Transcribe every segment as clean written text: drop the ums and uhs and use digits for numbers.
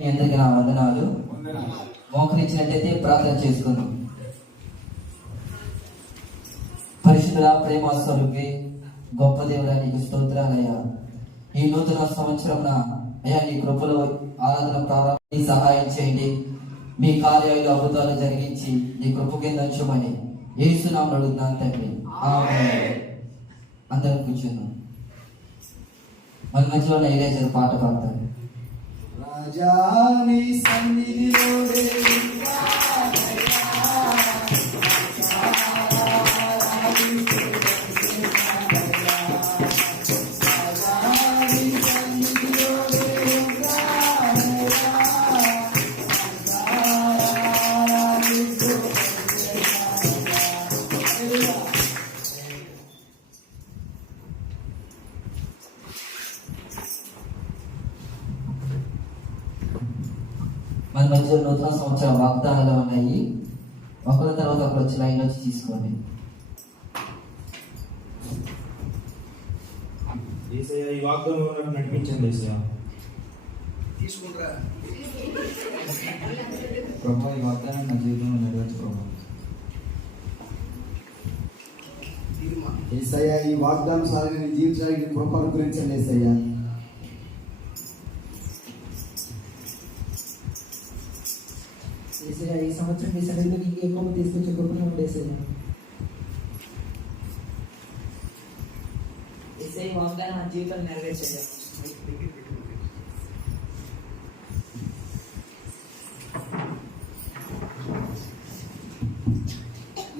మీ అందరికీ నా వందనాలు. మోకరించినట్టయితే ప్రార్థన చేసుకుందాం. పరిశుద్ధుల ప్రేమ స్వరూపి గొప్ప దేవుడా, నీకు స్తోత్రాలయ్యా. ఈ నూతన సంవత్సరం అయ్యా నీ కృపలో ఆరాధన ప్రారంభి సహాయం చేయండి. మీ కార్యాలు అద్భుతాలు జరిగించి నీ కృప కింద ఉంచమని యేసునామములో అడుగుతున్నాను తండ్రి, ఆమేన్. అందరం కూర్చున్నాం. మన మధ్యలో నైవేద్య పాట పాడతారు. రాజాని సన్నిధిలో మన మధ్యలో నూతన సంవత్సరం వాగ్దానాలు ఉన్నాయి. ఒకరి తర్వాత ఒకరు వచ్చి లైన్ వచ్చి తీసుకోండి. ఈ వాగ్దానం నడిపించండి తీసుకుంటారా ప్రభు, ఈ వాగ్దానం నా జీవితంలో నడవచ్చు ప్రభు. యేసయ్యా, ఈ వాగ్దానం సాగిన జీవించడానికి కృప అనుగ్రహించండి యేసయ్యా. ఈ సంవత్సరం మీ సన్నిధిలోకి ఇంకెక్కువ తీసుకొచ్చే కృపను ఉండేసేది. ఏసై వాగ్దానం నా జీవితం నెరవేర్చేది.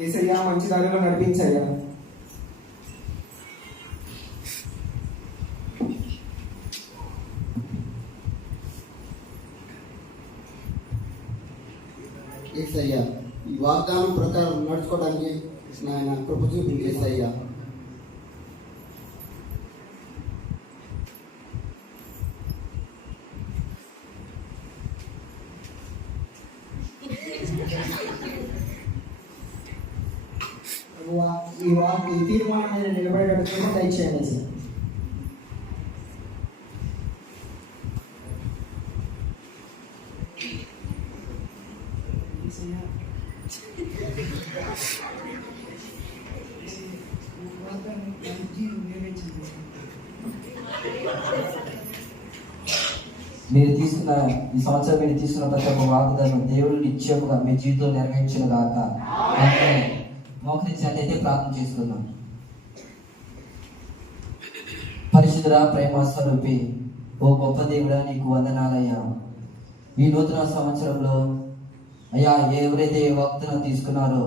యేసయ్యా, మంచి దారిలో నడిపించయ్యా. యేసయ్యా, ఈ వాగ్దానం ప్రకారం నడుచుకోవడానికి నాయన కృప చూపించి యేసయ్యా. ఈ తీర్మానం మీద నిలబడేటట్టు దయచేయండి సార్. మీరు తీసుకున్న ఈ సంవత్సరం మీరు తీసుకున్న ప్రతి ఒక్క వాగ్దానం దేవుడు నిత్యముగా మీ జీవితంలో నెరవేర్చిన గాక. మోకరించినట్లయితే ప్రార్థన చేసుకుందాం. పరిశుద్ధుల ప్రేమ స్వరూపి ఓ గొప్ప దేవుడా, నీకు వందనాలయ్యా. ఈ నూతన సంవత్సరంలో అయ్యా ఎవరైతే ఏ వాగ్దానం తీసుకున్నారో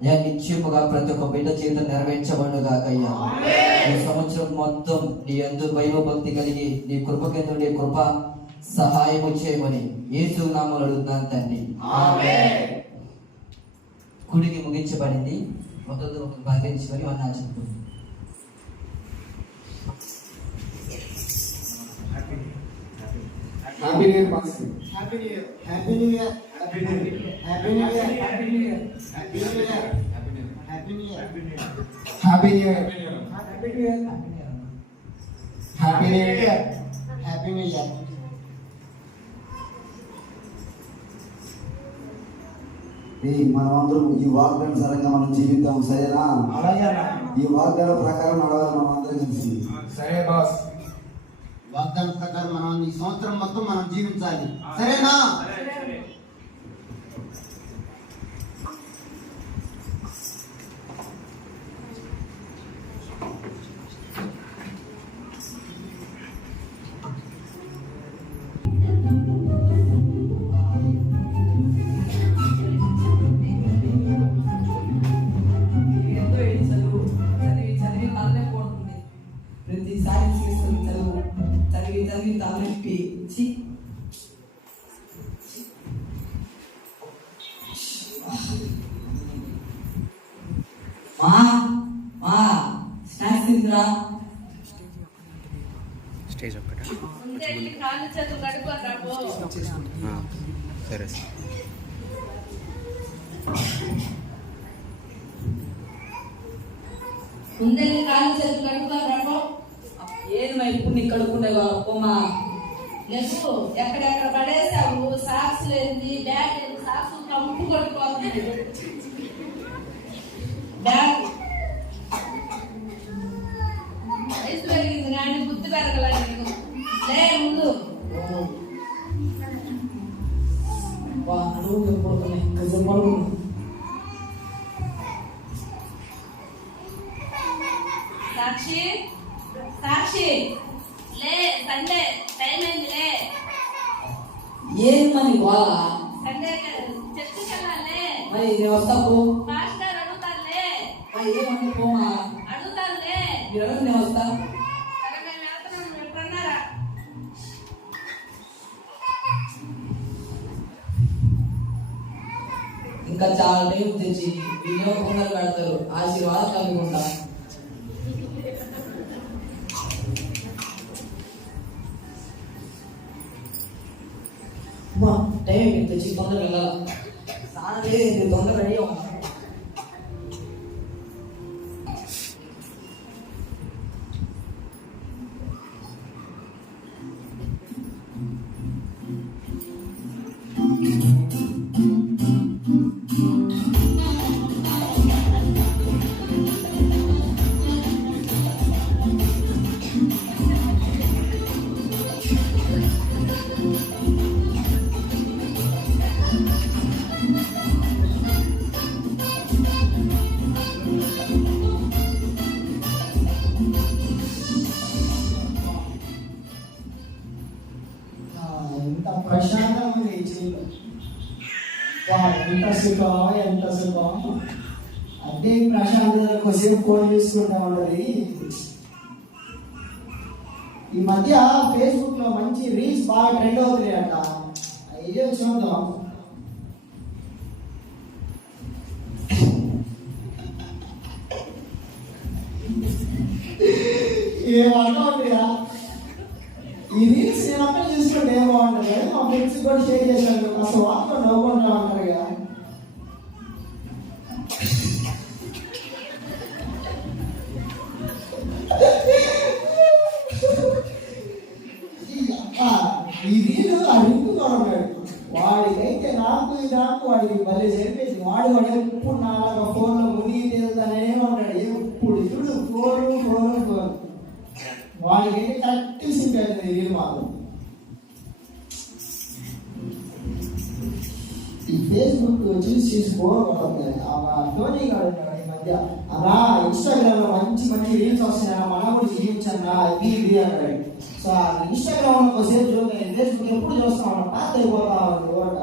అయ్యా నిత్యముగా ప్రతి ఒక్క బిడ్డ జీవితం నెరవేర్చబడుగాకయ్యా. ఈ సంవత్సరం మొత్తం నీ యందు భయభక్తి కలిగి నీ కృప కింద నీ కృప సహాయము చేయమని యేసు నామములో అడుగుతున్నాను తండ్రి, ఆమేన్. కుడికి ముగించబడింది. ఒకరితో ఒకరు భాగించుకొని అన్నా చెప్తుంది. Happy new year pastor. Happy new year. Happy new year. Happy new year. Happy new year. Happy new year. Happy new year. Happy new year. Happy new year. Happy new year. Happy new year. Happy new year. మనమందరం ఈ వాగ్దానం సరంగా మనం జీవిద్దాం, సరేనా? ఈ వాగ్దానం ప్రకారం నడవాలి మనం అందరం కలిసి. సరే బాస్. వాగ్దానం ప్రకారం మనం ఈ సంవత్సరం మొత్తం మనం జీవించాలి, సరేనా? ప్రతిసారి చదివి తలనొప్పి స్నాక్స్ తిందిరా. స్టేజ్ ఒక్కట సరే. ముందెళ్ళి కాళ్ళు చేతులు కడుక్కోరాపో. ఏది మరి ఇప్పుడు నీకు కడుక్కుండే పోమా. లేదు ఎక్కడెక్కడ పడేసి ఏంది బ్యాగ్ ఏంది సాక్స్ కంపు కొట్టుకోవాలి బ్యాగ్ వయసు పెరిగింది కానీ బుద్ధి పెరగల నీకు లే ముందు సాక్షి సాక్షి లే సండే టైం అయింది లే ఏంటని వాళ్ళ సండే చర్చికి వెళ్ళాలి మరి నేను వస్తాకు పాస్టర్ అడుగుతారులే మరి ఏమని పోమా అడుగుతారులే మీరు నేను వస్తా సరే మేము వెళ్తున్నాం ఎప్పుడన్నారా ఇంకా చాలా టైం తెచ్చి వీళ్ళు కొందరు పెడతారు ఆశీర్వాదం కలుగుకుంటా టైం తెచ్చి తొందరగా వెళ్ళాలి స్నానం లేదు తొందరగా రెడీ అవ్వాలి ఎంత ప్రశాంతంగా ఉంది ఈ జీవితం. ఎంత సుఖం ఎంత సుఖం అదే ప్రశాంతత కొద్దిసేపు ఫోన్ చూసుకుంటా ఉంటది. ఈ మధ్య ఫేస్బుక్ లో మంచి రీల్స్ బాగా ట్రెండ్ అవుతున్నాయి అంట. అయ్యో చూద్దాం. ఏమంటా ఈ రీల్స్ నేను అక్కడ చూసుకుంటే ఏం బాగుంటుంది మా ఫ్రెండ్స్ కూడా షేర్ చేశాను. అసలు వాటిలో నవ్వుకుంటా ఉంటారు కదా. ఈ రీలు ఆ రింగు కూడా ఉన్నాడు. వాడికైతే నాకు వాడికి భలే సరిపోయింది. వాడు ఎప్పుడు నాలాగా ఫోన్లో మునిగి తేలుతానే ఉంటాడు. ఎప్పుడు చూడు ఫోన్ వాడికైతే కరెక్ట్ సింక్ అవుతుంది ఈ రీల్ మాత్రం. ఈ ఫేస్బుక్ చూసి బోర్ కొడుతుంది. టోనీ గారు ఉన్నాడు ఈ మధ్య అలా ఇన్స్టాగ్రామ్ లో మంచి మంచి రీల్స్ వస్తున్నాయి. మనం కూడా జీవించన్నా ఇది అన్నాడు. సో ఇన్స్టాగ్రామ్ లో సేపు చూద్దాం. ఫేస్బుక్ ఎప్పుడు చూస్తాం పాత అయిపోతా ఉంది ఓట.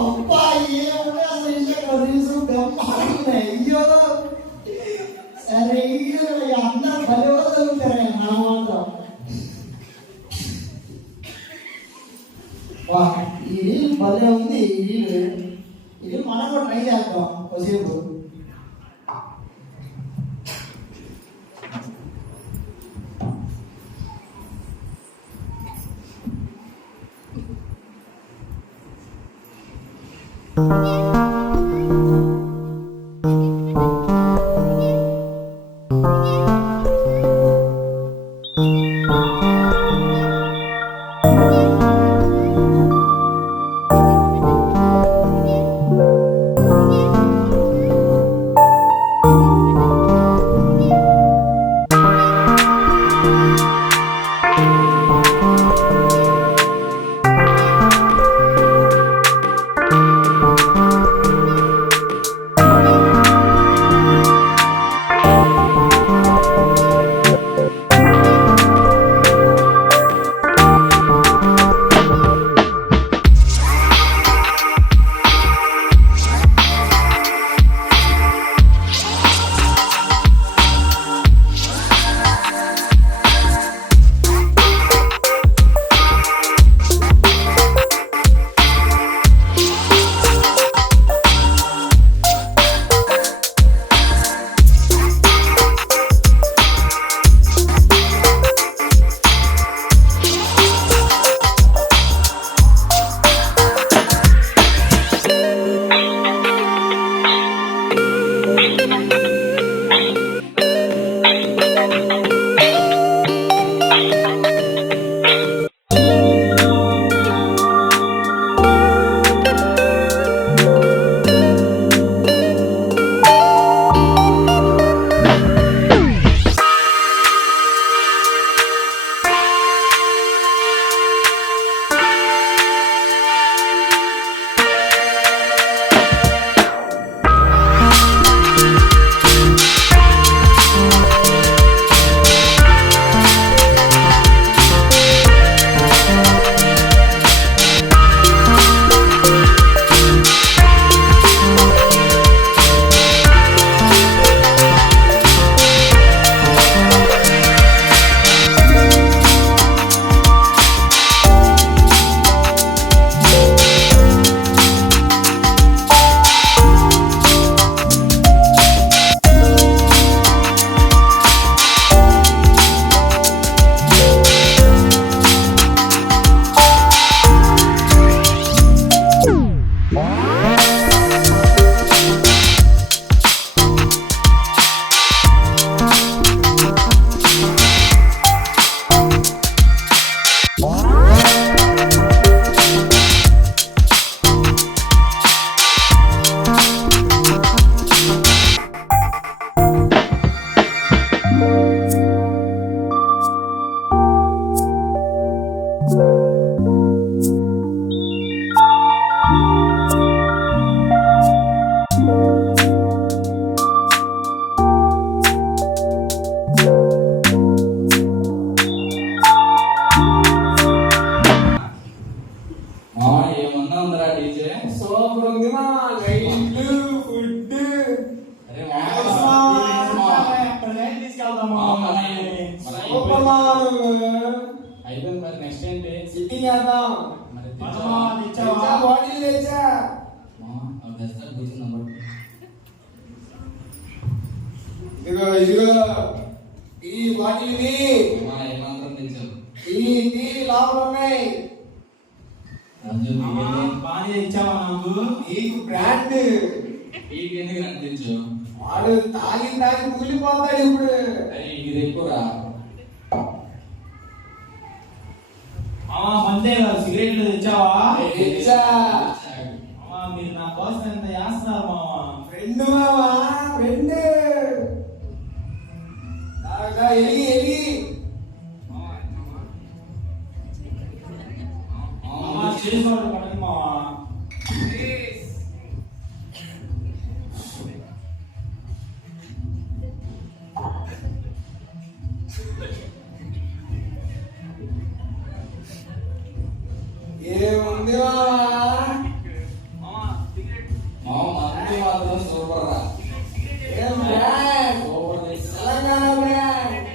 అబ్బా ఏముంది అసలు ఇన్స్టాగ్రామ్ రీల్స్ బ్రహ్మాండున్నాయి. అయ్యో సరే అందరూ భలే వదులుతారే నా మాత్రం. వా ఈ రీల్ భలే ఉంది. ఈ రీల్ మనం కూడా ట్రై చేద్దాం కొద్దిసేపు. ఏమన్నా ఉందిరా డీజే? సూపర్ ఉంది మా లైట్లు ఫుడ్ అరే సూపర్ మా అయిపోయింది మరి నెక్స్ట్ ఏంటి? సిట్టింగ్ చేద్దాం. మరి తెచ్చా బాటిల్ తెచ్చా. ఇదిగో ఈ బాటిల్ ఏమాత్రం తెచ్చావు? ఈ లోపల ఉన్నాయి. బాగా ఇచ్చావా నాకు? నీకు బ్రాండ్ వీడికి ఎందుకు నాకు తెచ్చావు? వాడు తాగి కూలిపోతాడు ఇప్పుడు. అరే ఇది ఎక్కువరా. అంతే కదా, సిగరెట్లు తెచ్చావా? తెచ్చా. మీరు నా కోసం ఎంత చేస్తున్నారు మావా? ఫ్రెండ్ మావా ఫ్రెండ్. ఎలి చేసుకోవడం పడదు మావా. ఏముంది మావా? మందు మాత్రం సూపర్ రా. ఏం బ్రాండ్? సూపర్ తెచ్చా. తెలంగాణ బ్రాండ్.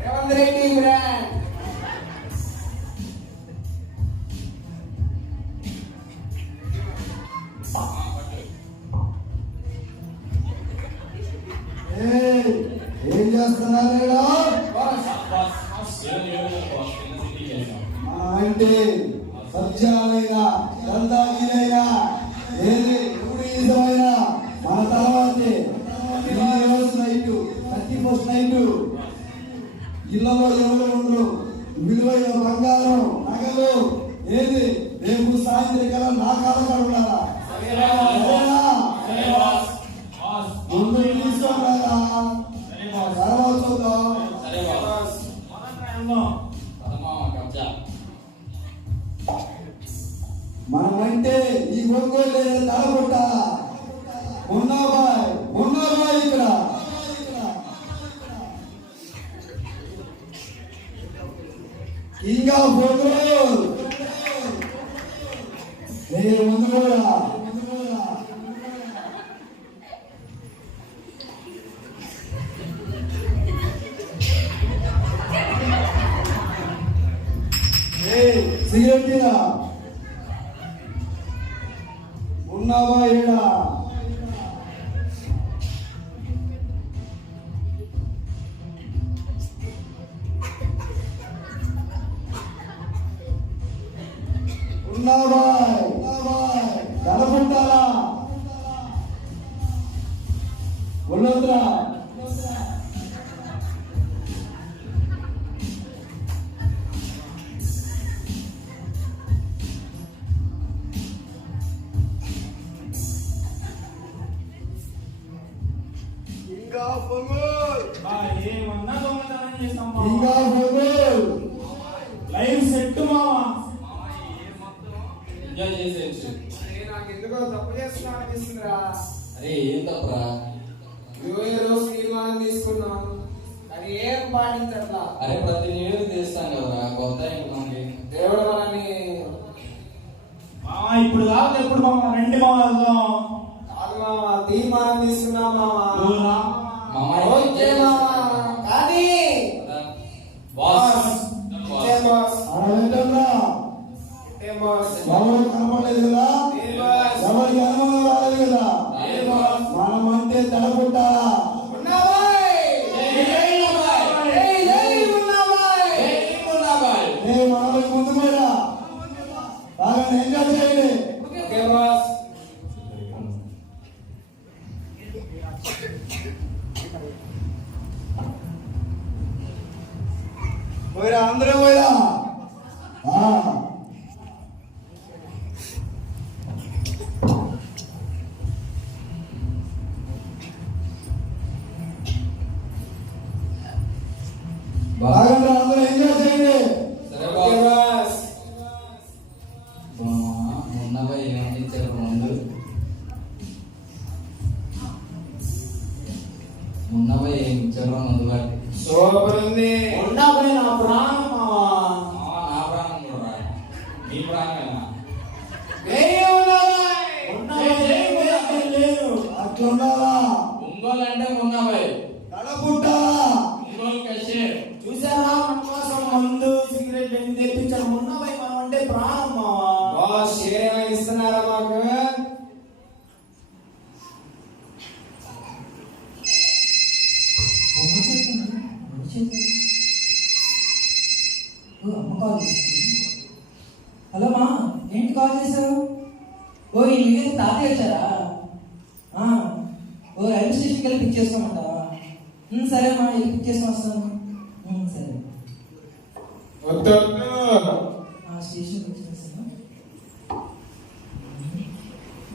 రేవంత్ రెడ్డి బ్రాండ్. ఏం చేస్తున్నారు? అంటే సత్యాలైనా గంధాగిలైనా ఏది కూడీసమైనా మన తర్వాతే ఈ రోజు నైట్ 31st నైట్ ఇళ్లలో ఎవరు ఉండరు. విలువైన బంగారం నగలు ఏది రేపు సాయంత్రం నా కాలంలో ఉండాలా? ముందు తీసుకోరా. తర్వాత చూద్దాం. మనమంటే ఈ ఒంగోలు తలగొట్టాలా? ఉన్నావా ఇక్కడ? ఇంకా ఒంగోలు ముందు కూడా సిగరెట్ ఉన్నావా ఏడా? ఉన్నావా కలపట్టాలా? ఉన్నదా? ఇంకా పొంగల్ బా, ఏమన్నా దొంగతనం చేస్తాం ఇంకా మామ. పొంగల్ లైవ్ సెట్ మామ. ఎంజాయ్ చేసేయచ్చు. నాకు ఎందుకో తప్పు చేస్తున్నా అనిపిస్తుందిరా. అరే ఏం తప్పరా? న్యూ ఇయర్ రోజు తీర్మానం తీసుకున్నాను కానీ ఏం పాటించట్లా. అరే ప్రతి న్యూ ఇయర్ చేస్తాం కదరా, కొత్త ఏంటి మనకి? దేవుడు మనని మామ ఇప్పుడు కాదు ఎప్పుడు మామ, రండి మామ వెళ్దాం. కాదు మామ, తీర్మానం తీసుకున్నా మామ. నువ్వు రా మామ ఓకే మామ, కానీ బాస్ ఇదే బాస్, అడగటంలా ఇదే బాస్, ఎవరు కనపడలేదు కదా, ఇదే బాస్. ఎవరికి అనుమానం రాలేదు కదా, ఏ బాస్? మనమంటే తడపుట్టాలా. ఉన్నాబాయ్! జై ఉన్నాబాయ్! ఏయ్, జై ఉన్నాబాయ్! జై ఉన్నాబాయ్! మనకి ముందు కూడా బాగా ఎంజాయ్ చేయండి. Okay boss. పోయిరా అందరూ పోయిరా. బాగా అందరూ ఎంజాయ్ చేయండి. సరే ఓకే బాస్. బాస్. ఉన్నాబాయ్ ఏమని ఇచ్చారు ముందు? ఉన్నాబాయ్ ఏమి ఇచ్చారు ముందు వాటి? సూపర్ ఉంది. ఉన్నాబాయ్ నా ప్రాణం మామ. నా ప్రాణం కూడా రా. నీ ప్రాణమేనా? జై ఉన్నాబాయ్! ఉన్నాబాయ్ లేకపోతే లేదు. అట్లా ఉండాలా, ఒంగోలు అంటే ఉన్నాబాయ్, తడపుట్టాలా. ఒంగోలు కషేర్. చూసారా మన కోసం మందు సిగరెట్ ఎన్ని తెప్పించారు. ఉన్నాబాయ్ మనం అంటే ప్రాణం మామ. బాస్ షేర్ ఏమైనా ఇస్తున్నారా మాకు? అమ్మ కాల్ చేస్తుంది. హలో మా, ఏంటి కాల్ చేశావు? ఓ ఈ లివింగ్ తాతయ్య వచ్చారా? ఓ రైల్వే స్టేషన్కి వెళ్ళి పిక్ చేసుకోమంటావా? సరే అమ్మా, వెళ్ళి పిక్ చేసుకొని వస్తాను. సరే వద్దు స్టేషన్ పిక్ చేస్తాను.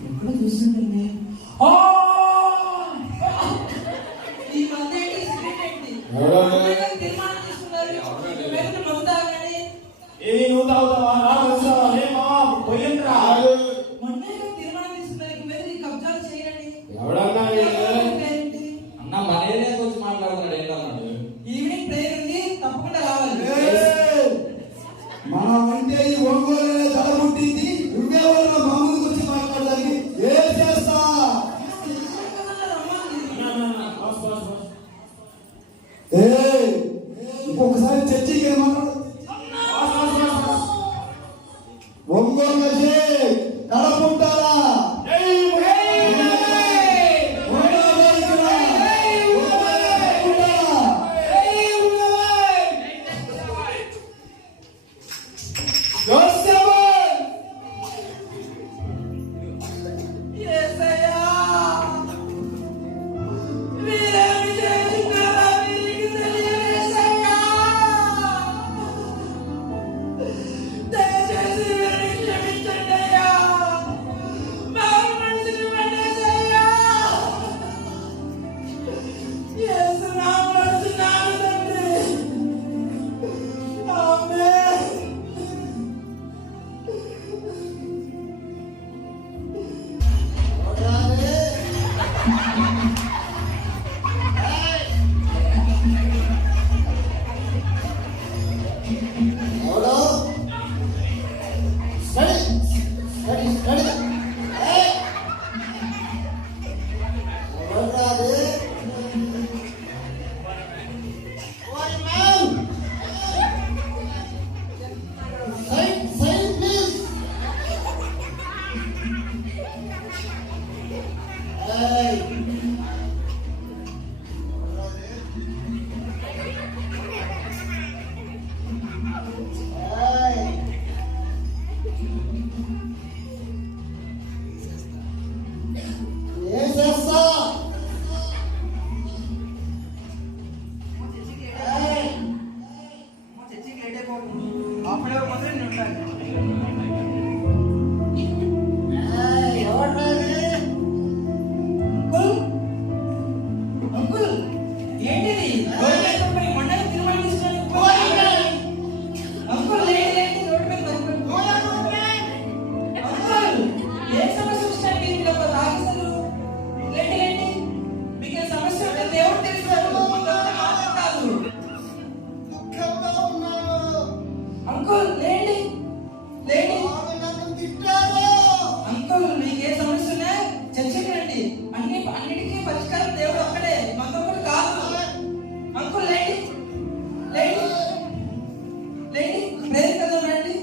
ఎక్కడ చూస్తుంటుంది? ఈ మంది ఏంటి, సిగరెట్ ఏంటి? ఎవరో తీర్మానం తీసుకున్నారు. ఎవరైనా మందు తాగండి. ఏది నువ్వు తాగుతావా? నా వస్తావా? లే మామ పోయిండ్రా. మొన్నే తీర్మానం తీసుకున్నారు. ఇక మీద ఈ కబ్జాలు చేయండి. ఎవడన్నా ఏంటి? అన్న మన ఏరియాకి వచ్చి మాట్లాడుతున్నాడు ఏంటన్నాడు? ఈవినింగ్ ప్రేయర్ ఉంది, తప్పకుండా రావాలి. మనమంటే ఈ ఒంగోలు తడపుట్టింది. నువ్వెవరు మా ముందుకు వచ్చి మాట్లాడడానికి? ఏం చేస్తా? నా, నా, నా, బాస్, బాస్, బాస్. ఏయ్ అంకుల్ ఏంటిది రోడ్డు మీద పడి మొండగా తిరుమల తీసుకొని అంకుల్ లేండి రోడ్డు మీద అంకుల్ ఏ సమస్య వచ్చినట్టు మీరు ఒక తాగిస్తారు లేండి మీకు ఏ సమస్య ఉంటే దేవుడు తెలుస్తాడు కాదు అంకుల్ లేండి అంకుల్ మీకు ఏ సమస్య ఉన్నా చర్చకి రండి అన్నిటికీ పరిష్కారం దేవుడు ఒక్కడే మరొకటి కాదు అంకుల్ లేండి ప్రేరు కదా రండి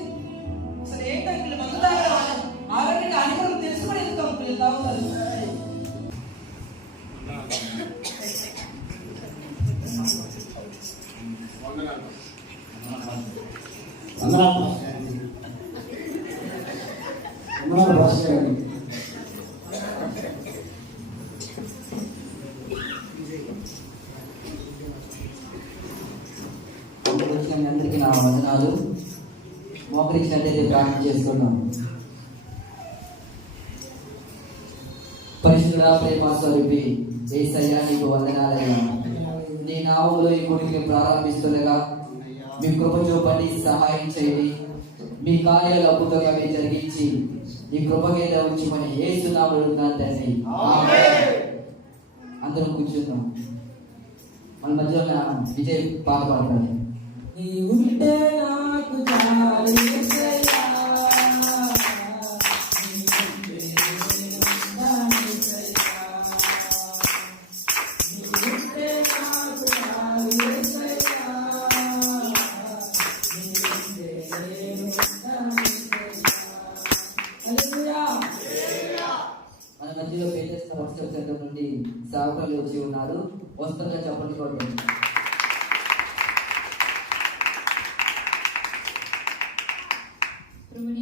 అసలు ఏంటి అంకుల్ మందు తాగడం ఆల్రెడీ హానికరం తెలుసు కూడా ఎందుకు అంకుల్ తాగుతారు వచ్చిన మీ అందరికీ నా వందనాలు. మోకరించినట్టయితే ప్రార్థన చేసుకున్నాం. పరిశుద్ధుడా, ప్రేమ స్వరూపి యేసయ్యా, నీకు వందనాలయ్యా. నీ నామములో ఈ గుడిని ప్రారంభిస్తుండగా మీ కృప చూపండి, సహాయం చేయండి. మీ కార్యాలు అద్భుతంగా మీరు జరిగించి ఈ కృపగేద ఉంచమని యేసు నామములో అడుగుతున్నాను తండ్రి. అందరం కూర్చుందాం. మన మధ్యలో విజయ్ పాట పాడతాడు. నీ ఉంటే నాకు చాలు యేసయ్యా, నీ ఉంటే నాకు యేసయ్యా, నీ ఉంటే నాకు చాలు యేసయ్యా, నీ ఉంటే నాకు యేసయ్యా. హల్లెలూయా. మన మధ్యలో పేజెస్ వాట్సాప్ సెంటర్ నుండి సేవకులు వచ్చి ఉన్నారు. వస్తుందిగా చెప్పండి కొట్టండి.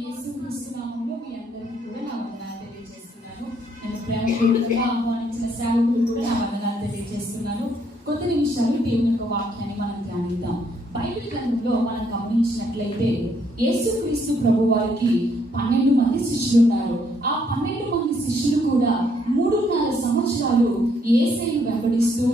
యేసుక్రీస్తునామములో మీ అందరికీ కూడా నా వందనాలు తెలియజేస్తున్నాను. నేను ప్రేమపూర్వకంగా ఆహ్వానించిన సేవకులు కూడా నా వందనాలు తెలియజేస్తున్నాను. కొద్ది నిమిషాలు దేవుని యొక్క వాక్యాన్ని మనం ధ్యానిద్దాం. బైబిల్ గ్రంథంలో మనం గమనించినట్లయితే యేసుక్రీస్తు ప్రభు వారికి 12 మంది శిష్యులు ఉన్నారు. ఆ 12 మంది శిష్యులు కూడా 3.5 సంవత్సరాలు యేసయ్యను వెంబడిస్తూ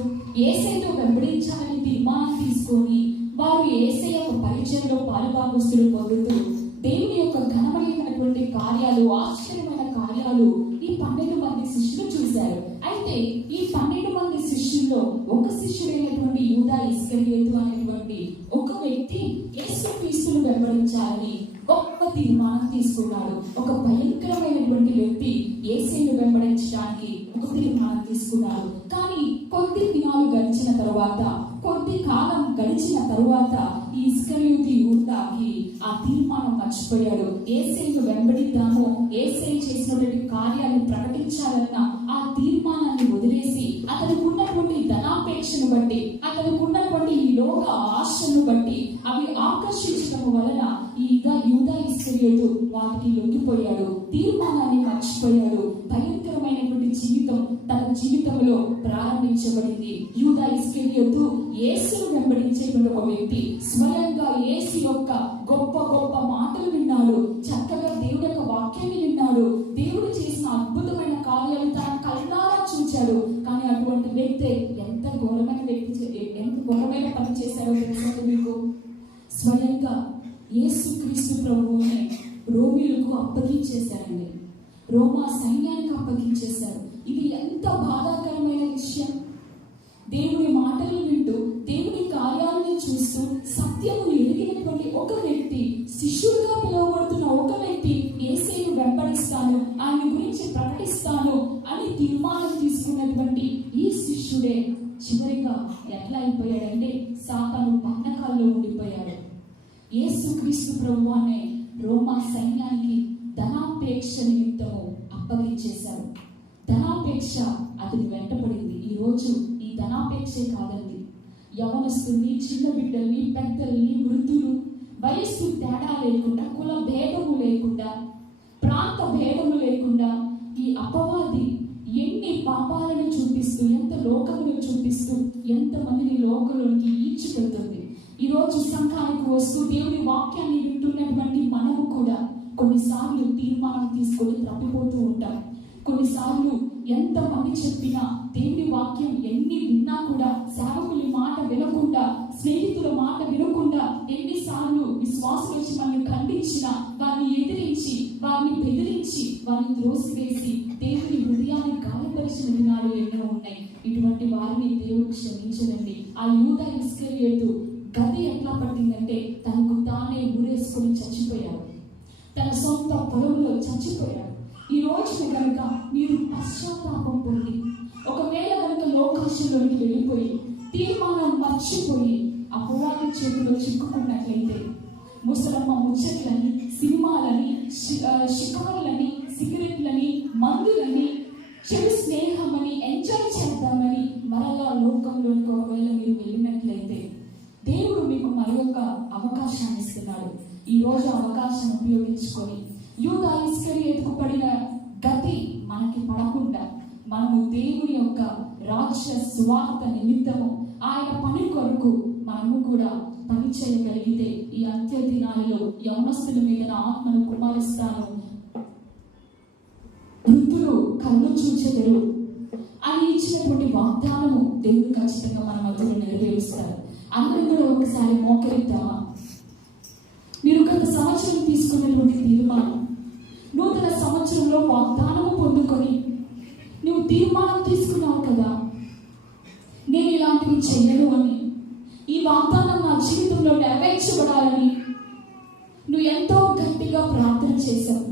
యేసయ్యతో వెంబడించాలని తీర్మానం తీసుకొని వారు యేసయ్య యొక్క పరిచయంలో పాలుభాగస్తులు పొందుతూ దేవుని యొక్క ఘనమైనటువంటి కార్యాలు, ఆశ్చర్యమైన కార్యాలు ఈ 12 మంది శిష్యులు చూశారు. అయితే ఈ 12 మంది శిష్యుల్లో ఒక శిష్యుడైనటువంటి యూదా ఇస్కరియోతు అనేటువంటి ఒక వ్యక్తి యేసుక్రీస్తును వెంబడించాలని గొప్ప తీర్మానం తీసుకున్నాడు. ఒక భయంకరమైనటువంటి వ్యక్తి యేసయ్యను వెంబడించడానికి ఒక తీర్మానం తీసుకున్నాడు. కానీ కొద్ది దినాలు గడిచిన తరువాత, కొద్ది కాలం గడిచిన తరువాత ఈ ఇస్కరియోతు యూదాకి ఆ తీర్మానం మర్చిపోయాడు. యేసయ్యను వెంబడిద్దాము, యేసయ్య చేసినటువంటి కార్యాలను ప్రకటించాలన్న ఆ తీర్మానాన్ని వదిలేసి అతనికి ఉన్నటువంటి ధనాపేక్షను బట్టి, అతనికి ఉన్నటువంటి ఈ లోక ఆశను బట్టి అవి ఆకర్షించడం వలన ఈ యూదా ఇస్కరియోతు వాటికి లొంగిపోయాడు. తీర్మానాన్ని మర్చిపోయాడు. భయంకరమైనటువంటి జీవితం తన జీవితంలో ప్రారంభించబడింది. యూదా ఇస్కరియోతు యేసును వెంబడించేటువంటి ఒక వ్యక్తి. స్వయంగా యేసు యొక్క గొప్ప గొప్ప మాటలు విన్నాడు. చక్కగా దేవుడి యొక్క వాక్యాన్ని విన్నాడు. దేవుడు చేసిన అద్భుతమైన కార్యాలు తన కళ్ళారా చూచాడు. కానీ అటువంటి వ్యక్తి ఎంత ఘోరమైన పని చేశారో తెలుసు మీకు. స్వయంగా యేసుక్రీస్తు ప్రభువుని రోమీలకు అప్పగించేశారండి. రోమా సైన్యానికి అప్పగించేశారు. ఇది ఎంత బాధాకరమైన విషయం. దేవుని మాటలు వింటూ, దేవుని కార్యాలను చూస్తూ, సత్యము ఎరిగినటువంటి ఒక వ్యక్తి, శిష్యుడిగా పిలువబడుతున్న ఒక వ్యక్తి యేసయ్యను వెంబడిస్తాను, ఆయన గురించి ప్రకటిస్తాను అని తీర్మానం తీసుకున్నటువంటి ఈ శిష్యుడే చివరిగా ఎట్లా అయిపోయాడంటే సాతాను బంధకాల్లో ఉండిపోయాడు. యేసుక్రీస్తు ప్రభు అనే రోమా సైన్యానికి ధనాపేక్ష నిమిత్తము అప్పగించేశారు. ధనాపేక్ష అతని వెంటపడింది. ఈ రోజు ఈ ధనాపేక్షే కాదండి, యవనస్తుల్ని, చిన్న బిడ్డల్ని, పెద్దల్ని, వృద్ధులు, వయస్సు తేడా లేకుండా, కుల భేదము లేకుండా, ప్రాంత భేదము లేకుండా ఈ అపవాది ఎన్ని పాపాలను చూపిస్తూ, ఎంత లోకమును చూపిస్తూ, ఎంతమందిని లోకంలోకి ఈడ్చిపెడుతుంది. ఈ రోజు సంఘానికి వస్తూ దేవుని వాక్యాన్ని వింటున్నటువంటి మనము కూడా కొన్నిసార్లు తీర్మానం తీసుకొని తప్పిపోతూ ఉంటాం. కొన్నిసార్లు ఎంతమంది చెప్పినా, దేవుని వాక్యం ఎన్ని విన్నా కూడా సేవకుల మాట వినకుండా, స్నేహితుల మాట వినకుండా, ఎన్నిసార్లు విశ్వాసం వచ్చి మనల్ని ఖండించిన, వారిని ఎదిరించి, వారిని బెదిరించి, వారిని త్రోసివేసి దేవుని హృదయాన్ని గాయపరిచిన దినాలు ఎన్నో ఉన్నాయి. ఇటువంటి వారిని దేవుడు క్షమించడండి. ఆ యూదా ఇస్కరియోతు గది ఎట్లా పట్టిందంటే తనకు తానే ఊరేసుకొని చచ్చిపోయాడు, తన సొంత పొలంలో చచ్చిపోయాడు. ఈ రోజున కనుక మీరు పశ్చాత్తాపం పొంది, ఒకవేళ కనుక లోకాశంలోకి వెళ్ళిపోయి తీర్మానం మర్చిపోయి అపవాది చేతిలో చిక్కుకున్నట్లయితే ముసలమ్మ ముచ్చట్లని, సినిమాలని, షికారులని, సిగరెట్లని, మందులని, చెడు స్నేహమని, ఎంజాయ్ చేద్దామని మరలా లోకంలోకి ఒకవేళ మీరు వెళ్ళినట్లయితే దేవుడు మీకు మరొక అవకాశాన్ని ఇస్తున్నాడు. ఈ రోజు అవకాశం ఉపయోగించుకొని యూదా ఇస్కరియోతుకు పడిన గతి మనకి పడకుండా మనము దేవుని యొక్క రాజ్య సువార్త నిమిత్తము ఆయన పని కొరకు మనము కూడా పని చేయగలిగితే ఈ అంత్య దినాలలో యవనస్తుల మీద నా ఆత్మను కుమారిస్తాను, వృద్ధులు కళ్ళు చూచెదరు అని ఇచ్చినటువంటి వాగ్దానము దేవుడు ఖచ్చితంగా మన మధ్యలో నెరవేరుస్తారు. అందరూ కూడా ఒకసారి మోకరిద్దామా? మీరు గత సంవత్సరం తీసుకున్నటువంటి తీర్మానం, నూతన సంవత్సరంలో వాగ్దానము పొందుకొని నువ్వు తీర్మానం తీసుకున్నావు కదా, నేను ఇలాంటివి చెయ్యను అని, ఈ వాగ్దానం నా జీవితంలో నెరవేర్చబడాలని నువ్వు ఎంతో గట్టిగా ప్రార్థన చేశావు,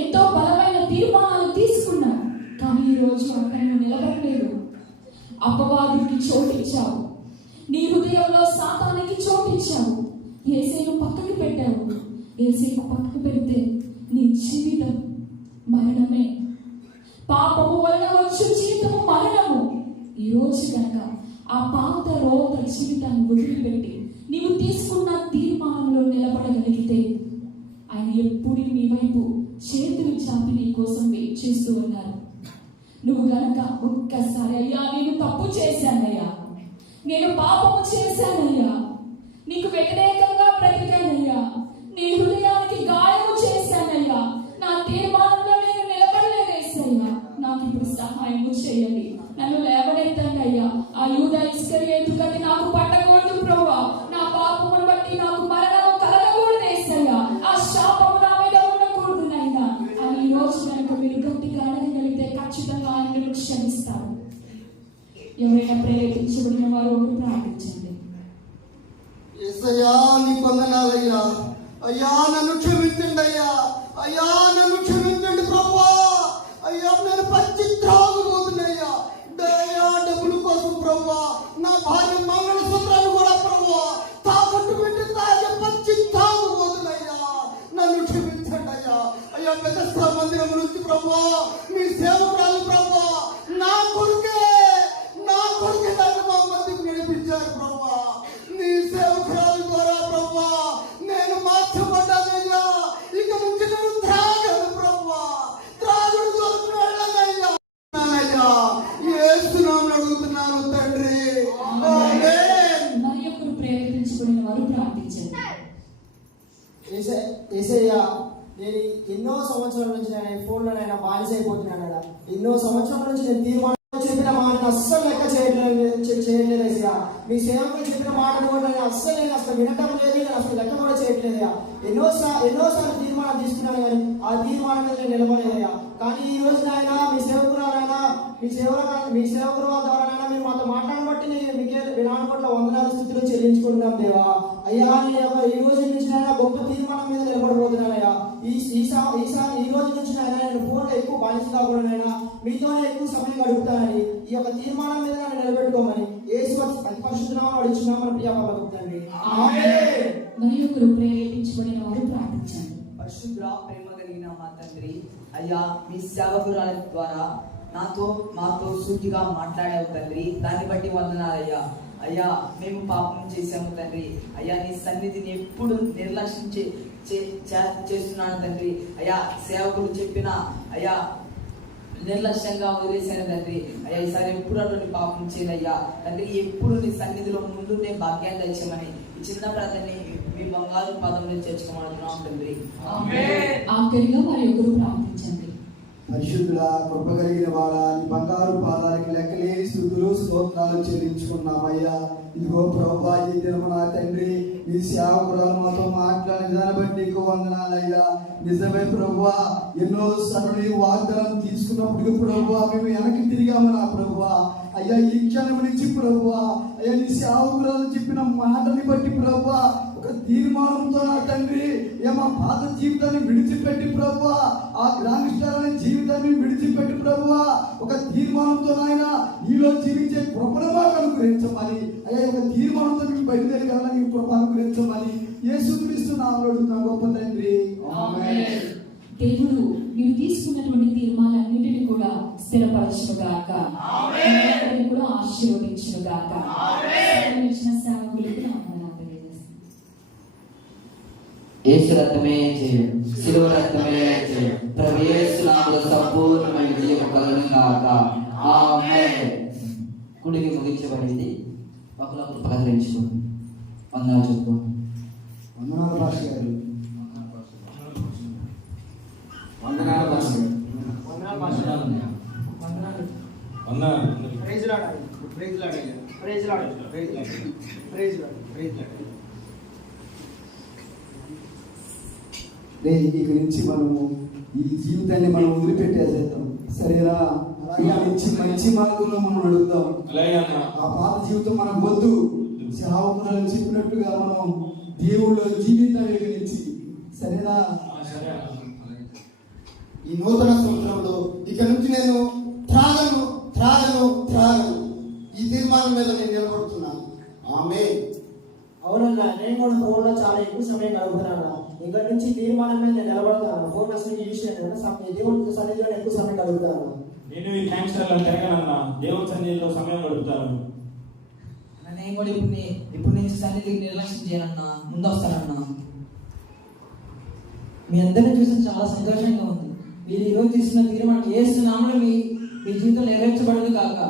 ఎంతో బలమైన తీర్మానాలు తీసుకున్నావు. కానీ ఈరోజు అక్కడ నువ్వు నిలబడలేదు. అపవాదికి చోటిచ్చావు, నీ హృదయంలో సాతానికి చోటిచ్చావు, యేసేను పక్కకి పెట్టావు. యేసేను పక్కకు పెడితే నీ జీవితం మరణమే. పాపము వలన వచ్చు జీవితము మరణము. ఈ రోజు కనుక ఆ పాత రోత జీవితాన్ని వదిలిపెట్టి నీవు తీసుకున్న తీర్మానంలో నిలబడగలిగితే ఆయన ఎప్పుడు మీ వైపు చేతులు చాపి నీ కోసం వెయిట్ చేస్తూ ఉన్నారు. నువ్వు గనక ఒక్కసారి, అయ్యా నేను తప్పు చేశానయ్యా, నేను పాపము చేశానయ్యా, నీకు వ్యతిరేకంగా బ్రతికానయ్యా, నీ హృదయానికి గాయము చేశానయ్యా, నా తీర్మానంలో నేను నిలబడలేదేసయ్యా, నాకు ఇప్పుడు సహాయము చేయండి, నన్ను లేవనెత్తండి అయ్యా. ఆ యూదా ఇస్కరియోతు గతి నాకు పట్టకూడదు ప్రభువా, నా పాపమును బట్టి నాకు మరణము కలగకూడదేసయ్యా, ఆ శాపము నా మీద ఉండకూడదు నైనా అని ఈ రోజు కనుక మీరు గట్టిగా అడగగలిగితే ఖచ్చితంగా ఆయన క్షమిస్తారు. ఎవరైనా ప్రేరేపించబడిన వారు ఒకరు ప్రార్థించండి. యేసయ్యా నీకు వందనాలయ్యా, అయ్యా నన్ను క్షమించండి అయ్యా, అయ్యా నన్ను క్షమించండి ప్రభువా, అయ్యా నేను పచ్చి త్రాగుబోతున్నాయ్యా, డబ్బుల కోసం ప్రభువా, నా భార్య మంగళసూత్రాలు కూడా ప్రభువా తాకట్టు పెట్టి తాగే పచ్చి తాగుబోతున్నాయ్యా, నన్ను క్షమించండి అయ్యా. అయ్యా బెతెస్దా మందిరం నుంచి ప్రభువా మీ సేవకురాలు ప్రభువా నా కొడుకే దాన్ని మా మందికి నడిపించారు ప్రభువా, నీ సేవకురాలు ద్వారా ప్రభువా నేను మార్చబడ్డానయ్యా. ఇక నుంచి నేను త్రాగను ప్రభువా, త్రాగుడు కోసం వెళ్ళనయ్యా. యేసునామమున అడుగుతున్నాను తండ్రి, ఆమేన్. మరి ఒకరు ప్రేరేపించబడిన వారు ప్రార్థించండి. యేసయ్యా నేను ఎన్నో సంవత్సరాల నుంచి నేను ఫోన్లోనైనా బానిస అయిపోతున్నాను కదా, ఎన్నో సంవత్సరాల నుంచి నేను తీర్మానం చెప్పిన మాటను అస్సలు లెక్క చేయట్లేదు అయ్యా. మీ సేవకులు చెప్పిన మాటను కూడా నేను అస్సలు వినటం లేదు, నేను అసలు లెక్క కూడా చేయట్లేదయ్యా. ఎన్నోసార్లు తీర్మానం తీసుకున్నాను కానీ ఆ తీర్మానం మీద నేను నిలబడలేదయ్యా. కానీ ఈ రోజు నాయన మీ సేవకుల ద్వారా మీరు మాతో మాట్లాడబట్టి మీకే వినాడు పట్ల వందనాలు స్థితిలో చెల్లించుకుంటున్నాం దేవా. అయ్యా ఈ రోజు నుంచి నాయన గొప్ప తీర్మానం మీద నిలబడబోతున్నానయ్యా. ఈ రోజు నుంచి నాయన నేను ఫోన్లో ఎక్కువ బానిస కాకూడదైనా మీతోనే ఎక్కువ సమయం గడుపుతానని ఈ యొక్క తీర్మానం మీద నన్ను నిలబెట్టుకోమని యేసు పరిశుద్ధ నామమున అడుగుచున్నాము మన ప్రియ పరలోకపు తండ్రి, ఆమేన్. మరి ఒకరు ప్రేరేపించబడిన వారు ప్రార్థించండి. పరిశుద్ధ ప్రేమ కలిగిన మా తండ్రి, అయ్యా మీ సేవకురాల ద్వారా మాతో సూటిగా మాట్లాడావు తండ్రి, దాన్ని బట్టి వందనాలయ్యా. అయ్యా మేము పాపం చేశాము తండ్రి, అయ్యా నీ సన్నిధిని ఎప్పుడు నిర్లక్ష్యం చేస్తున్నాను తండ్రి. అయ్యా సేవకులు చెప్పిన అయ్యా నిర్లక్ష్యంగా వదిలేశాను తండ్రి. అయ్యా ఈసారి ఎప్పుడు అటువంటి పాపం చేయదయ్యా తండ్రి, ఎప్పుడు నీ సన్నిధిలో ముందుండే భాగ్యాన్ని తెచ్చామని ఈ చిన్న ప్రార్థనని మీ బంగారు పాదంలో చేర్చుకోమడుతున్నాం తండ్రి, ఆమేన్. ఆఖరిగా మరి ఒకరు ప్రార్థించండి. పరిశుద్ధుడా, కృప కలిగిన వాడా, నీ బంగారు పాదాలకి లెక్కలేని స్తుతులు స్తోత్రాలు చెల్లించుకున్నామయ్యా. ఇదిగో ప్రభువా, ఈ దినము నా తండ్రి మీ సేవకురాలు మాతో మాట్లాడిన దాన్ని బట్టి నీకు వందనాలయ్యా. నిజమే ప్రభువా, ఎన్నో సార్లు వాగ్దానం తీసుకున్నప్పుడు ప్రభువా మేము వెనక్కి తిరిగాము నా ప్రభువా. అయ్యా, ఈ క్షణం నుంచి ప్రభువా, అయ్యా నీ సేవకురాలు చెప్పిన మాటని బట్టి ప్రభువా ఒక తీర్మానంతో నా తండ్రి మా పాత జీవితాన్ని విడిచిపెట్టి ప్రభువా, ఆ గ్రాంగిస్టార్ అనే జీవితాన్ని విడిచిపెట్టి ప్రభువా ఒక తీర్మానంతో నాయన నీలో జీవించే కృపను మాకు అనుగ్రహించమని, అయ్యా ఒక తీర్మానంతో మీకు బయలుదేరగలని కృప అనుగ్రహించమని యేసుక్రీస్తు నామములో అడుగుతున్నాం గొప్ప తండ్రి, ఆమేన్. దేవుడు మీరు తీసుకున్నటువంటి తీర్మానాలన్నింటినీ కూడా స్థిరపరచుగాక, కూడా ఆశీర్వదించుగాక. ఇచ్చిన సేవకులకు నా వందనాలు తెలియజేస్తున్నాను. యేసు రక్తమే జయం, శిలువ రక్తమే జయం. ప్రభు యేసు నామములో సంపూర్ణమైన విజయం కలుగును గాక. ఆమేన్. కుడికి ముగించబడింది. ఒకరు పలకరించుకోండి, వందనాలు చెప్పుకోండి. వందనాలు పాస్టర్ గారు. వందనాలు పాస్టర్ గారు. ప్రైజ్ లార్డ్ అయ్యా. ప్రైజ్ లార్డ్ అయ్యా. Praise lord. Praise lord. Praise lord. Praise lord. ఇక నుంచి మనము ఈ జీవితాన్ని మనం వదిలిపెట్టేసేద్దాం, సరేనా? ఇక నుంచి మంచి మార్గంలో మనం నడుద్దాం. ఆ పాత జీవితం మనకు వద్దు. సేవకురాలు చెప్పినట్టుగా మనం దేవుళ్ళ జీవితం ఇక నుంచి, సరేనా? ఈ నూతన సంవత్సరంలో ఇక నుంచి నేను త్రాగను త్రాగను త్రాగను, ఈ తీర్మానం మీద నేను నిలబడుతున్నాను. ఆమేన్. అవునన్నా, నేను కూడా ఫోన్లో చాలా ఎక్కువ సమయం గడుపుతున్నాను. ఇక్కడ నుంచి తీర్మానం మీద నేను నిలబడతాను. ఫోన్ అసలు యూజ్ చేయను, దేవుడి సన్నిధిలో ఎక్కువ సమయం గడుపుతాను. నేను ఈ గ్యాంగ్స్టర్లో తిరగనన్నా, దేవుడి సన్నిధిలో సమయం గడుపుతాను. నేను కూడా ఇప్పుడు నుంచి సన్నిధికి నిర్లక్ష్యం చేయాలన్నా, ముందు వస్తానన్నా. మీ అందరిని చూసి చాలా సంతోషంగా ఉంది. మీరు ఈరోజు తీసుకున్న తీర్మానం యేసు నామములో మీ జీవితం నెరవేర్చబడదు కాక.